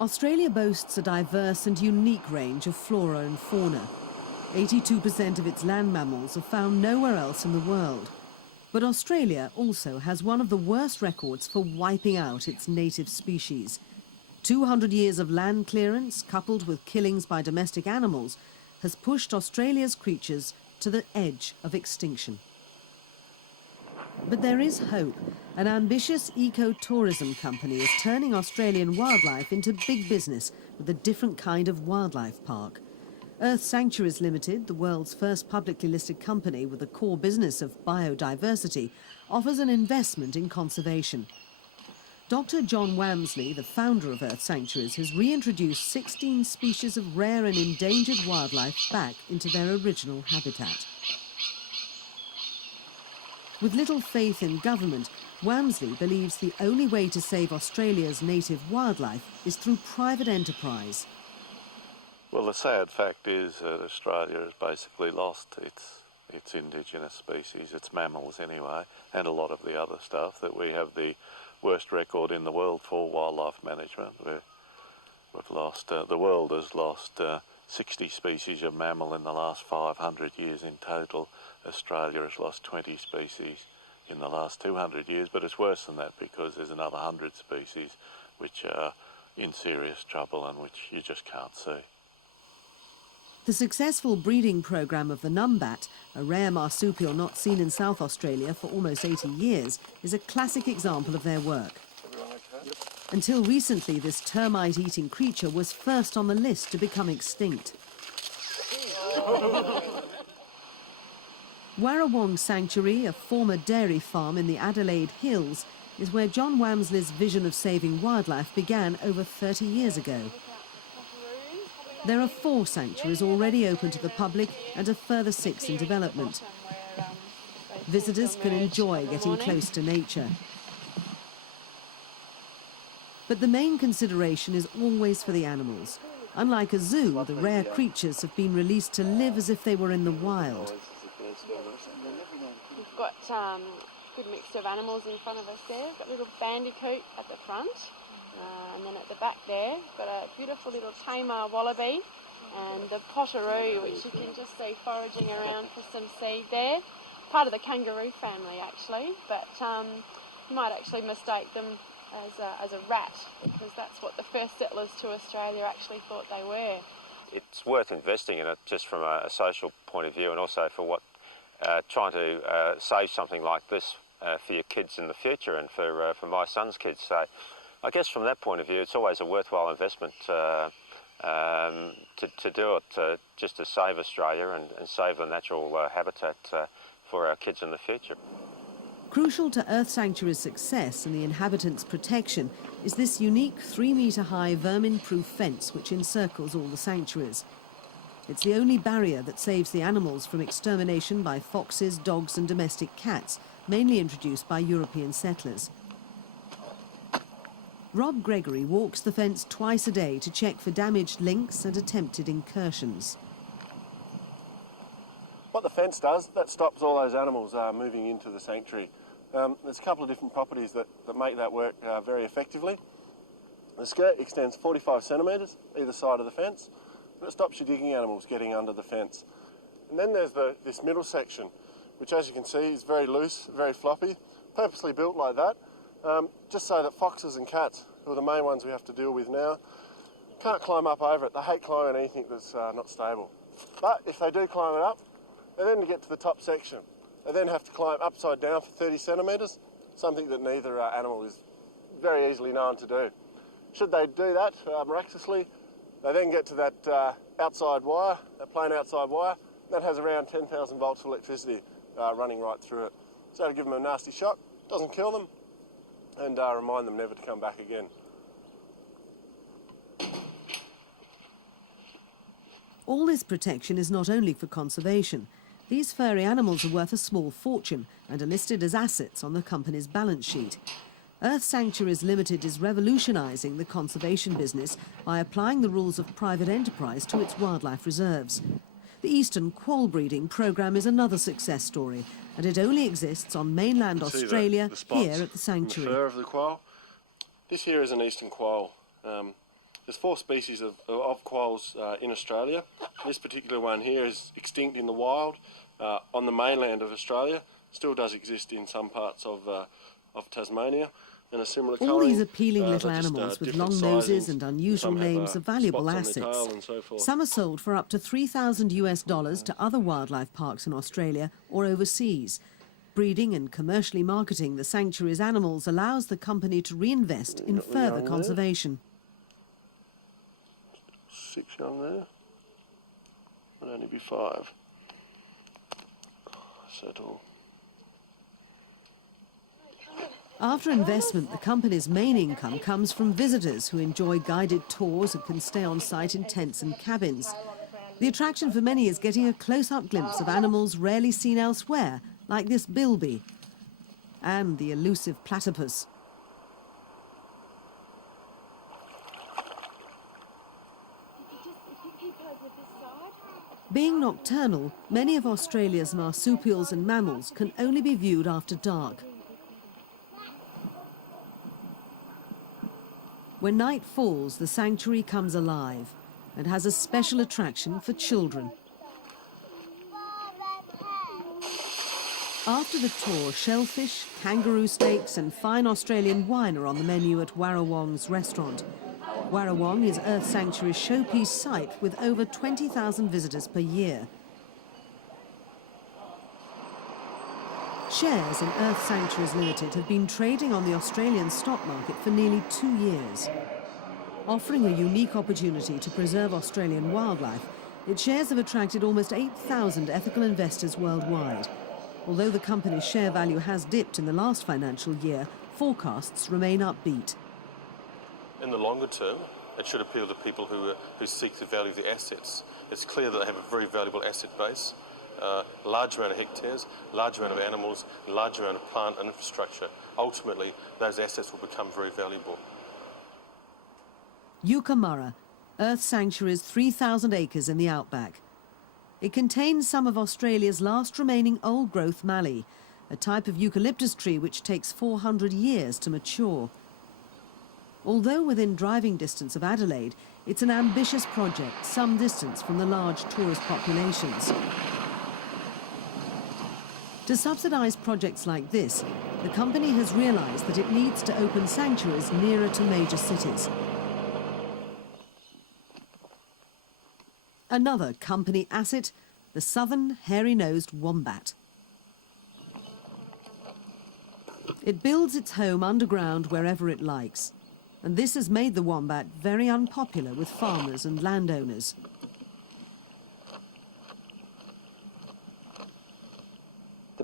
Australia boasts a diverse and unique range of flora and fauna. 82% of its land mammals are found nowhere else in the world. But Australia also has one of the worst records for wiping out its native species. 200 years of land clearance, coupled with killings by domestic animals, has pushed Australia's creatures to the edge of extinction. But there is hope. An ambitious eco-tourism company is turning Australian wildlife into big business with a different kind of wildlife park. Earth Sanctuaries Ltd, the world's first publicly listed company with a core business of biodiversity, offers an investment in conservation. Dr. John Wamsley, the founder of Earth Sanctuaries, has reintroduced 16 species of rare and endangered wildlife back into their original habitat. With little faith in government, Wamsley believes the only way to save Australia's native wildlife is through private enterprise. Well, the sad fact is that Australia has basically lost its indigenous species, its mammals anyway, and a lot of the other stuff. That we have the worst record in the world for wildlife management. We've lost, the world has lost 60 species of mammal in the last 500 years in total. Australia has lost 20 species in the last 200 years, but it's worse than that because there's another 100 species which are in serious trouble and which you just can't see. The successful breeding program of the numbat, a rare marsupial not seen in South Australia for almost 80 years, is a classic example of their work. Until recently, this termite-eating creature was first on the list to become extinct. Warrawong Sanctuary, a former dairy farm in the Adelaide Hills, is where John Wamsley's vision of saving wildlife began over 30 years ago. There are 4 sanctuaries already open to the public and a further 6 in development. Visitors can enjoy getting close to nature. But the main consideration is always for the animals. Unlike a zoo, the rare creatures have been released to live as if they were in the wild. We've got a good mixture of animals in front of us there. We've got a little bandicoot at the front. And then at the back there, we've got a beautiful little Tamar wallaby and the potoroo, which you can just see foraging around for some seed there. Part of the kangaroo family, actually, but you might actually mistake them as a rat, because that's what the first settlers to Australia actually thought they were. It's worth investing in it just from a social point of view, and also for what trying to save something like this for your kids in the future and for my son's kids. So I guess from that point of view, it's always a worthwhile investment to do it, just to save Australia and save the natural habitat for our kids in the future. Crucial to Earth Sanctuary's success and the inhabitants' protection is this unique 3-metre-high vermin-proof fence which encircles all the sanctuaries. It's the only barrier that saves the animals from extermination by foxes, dogs and domestic cats, mainly introduced by European settlers. Rob Gregory walks the fence twice a day to check for damaged links and attempted incursions. What the fence does, that stops all those animals moving into the sanctuary. There's a couple of different properties that make that work very effectively. The skirt extends 45 centimetres either side of the fence, but it stops your digging animals getting under the fence. And then there's this middle section, which as you can see is very loose, very floppy, purposely built like that, just so that foxes and cats, who are the main ones we have to deal with now, can't climb up over it. They hate climbing anything that's not stable. But if they do climb it up, they then get to the top section. They then have to climb upside down for 30 centimetres, something that neither animal is very easily known to do. Should they do that miraculously, they then get to that outside wire, that plain outside wire, that has around 10,000 volts of electricity running right through it. So to give them a nasty shock, doesn't kill them, and remind them never to come back again. All this protection is not only for conservation. These furry animals are worth a small fortune and are listed as assets on the company's balance sheet. Earth Sanctuaries Ltd is revolutionising the conservation business by applying the rules of private enterprise to its wildlife reserves. The Eastern Quoll breeding programme is another success story, and it only exists on mainland Australia, here at the sanctuary. The fur of the quoll. This here is an Eastern Quoll. There's 4 species of quolls in Australia. This particular one here is extinct in the wild on the mainland of Australia. Still does exist in some parts of Tasmania. And a similar All these colouring, appealing little just, animals with different long noses sizings. and unusual Some have, names are valuable spots on their assets. tail and so forth. Some are sold for up to $3,000 to other wildlife parks in Australia or overseas. Breeding and commercially marketing the sanctuary's animals allows the company to reinvest in further conservation. 6 young there. Would only be 5. Settle. After investment, the company's main income comes from visitors who enjoy guided tours and can stay on site in tents and cabins. The attraction for many is getting a close-up glimpse of animals rarely seen elsewhere, like this bilby and the elusive platypus. Being nocturnal, many of Australia's marsupials and mammals can only be viewed after dark. When night falls, the sanctuary comes alive and has a special attraction for children. After the tour, shellfish, kangaroo steaks and fine Australian wine are on the menu at Warrawong's Restaurant. Warrawong is Earth Sanctuary's showpiece site with over 20,000 visitors per year. Shares in Earth Sanctuaries Ltd have been trading on the Australian stock market for nearly 2 years. Offering a unique opportunity to preserve Australian wildlife, its shares have attracted almost 8,000 ethical investors worldwide. Although the company's share value has dipped in the last financial year, forecasts remain upbeat. In the longer term, it should appeal to people who seek to value the assets. It's clear that they have a very valuable asset base. Large amount of hectares, large amount of animals, large amount of plant and infrastructure. Ultimately, those assets will become very valuable. Yukemura, Earth Sanctuary's 3,000 acres in the outback. It contains some of Australia's last remaining old-growth mallee, a type of eucalyptus tree which takes 400 years to mature. Although within driving distance of Adelaide, it's an ambitious project some distance from the large tourist populations. To subsidise projects like this, the company has realised that it needs to open sanctuaries nearer to major cities. Another company asset, the southern hairy-nosed wombat. It builds its home underground wherever it likes, and this has made the wombat very unpopular with farmers and landowners.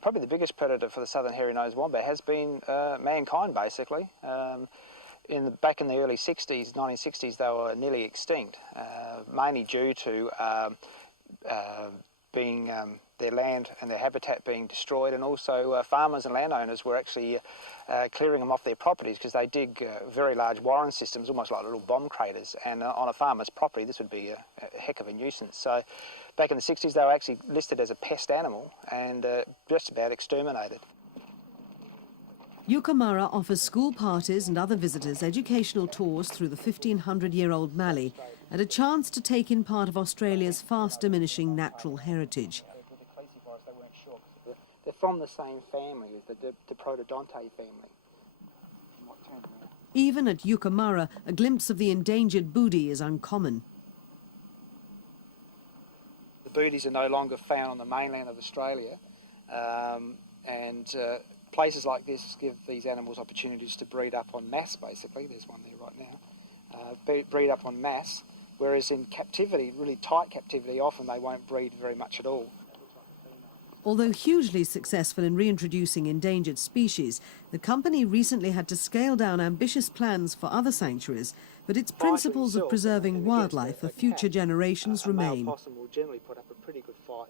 Probably the biggest predator for the southern hairy-nosed wombat has been mankind, basically. Back in the early 60s, 1960s, they were nearly extinct, mainly due to their land and their habitat being destroyed, and also farmers and landowners were actually clearing them off their properties because they dig very large warren systems, almost like little bomb craters, and on a farmer's property this would be a heck of a nuisance. So back in the 60s they were actually listed as a pest animal and just about exterminated. Yukemura offers school parties and other visitors educational tours through the 1,500-year-old mallee and a chance to take in part of Australia's fast-diminishing natural heritage. They're from the same family as the Protodontae family. Even at Yukemura, a glimpse of the endangered boodie is uncommon. The boodies are no longer found on the mainland of Australia, and places like this give these animals opportunities to breed up en masse, basically. There's one there right now. Breed up en masse, whereas in captivity, really tight captivity, often they won't breed very much at all. Although hugely successful in reintroducing endangered species, the company recently had to scale down ambitious plans for other sanctuaries, but its principles of preserving wildlife for future generations remain. A possum will generally put up a pretty good fight.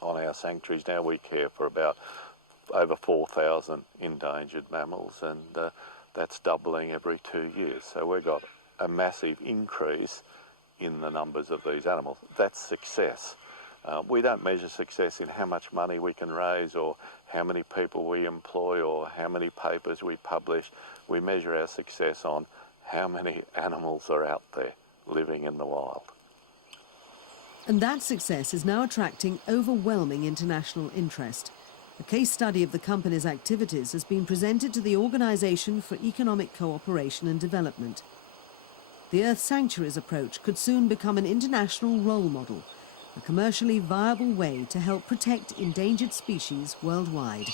On our sanctuaries now we care for about over 4,000 endangered mammals, and that's doubling every 2 years. So we've got a massive increase in the numbers of these animals. That's success. We don't measure success in how much money we can raise or how many people we employ or how many papers we publish. We measure our success on how many animals are out there living in the wild. And that success is now attracting overwhelming international interest. A case study of the company's activities has been presented to the Organisation for Economic Cooperation and Development. The Earth Sanctuaries approach could soon become an international role model, a commercially viable way to help protect endangered species worldwide.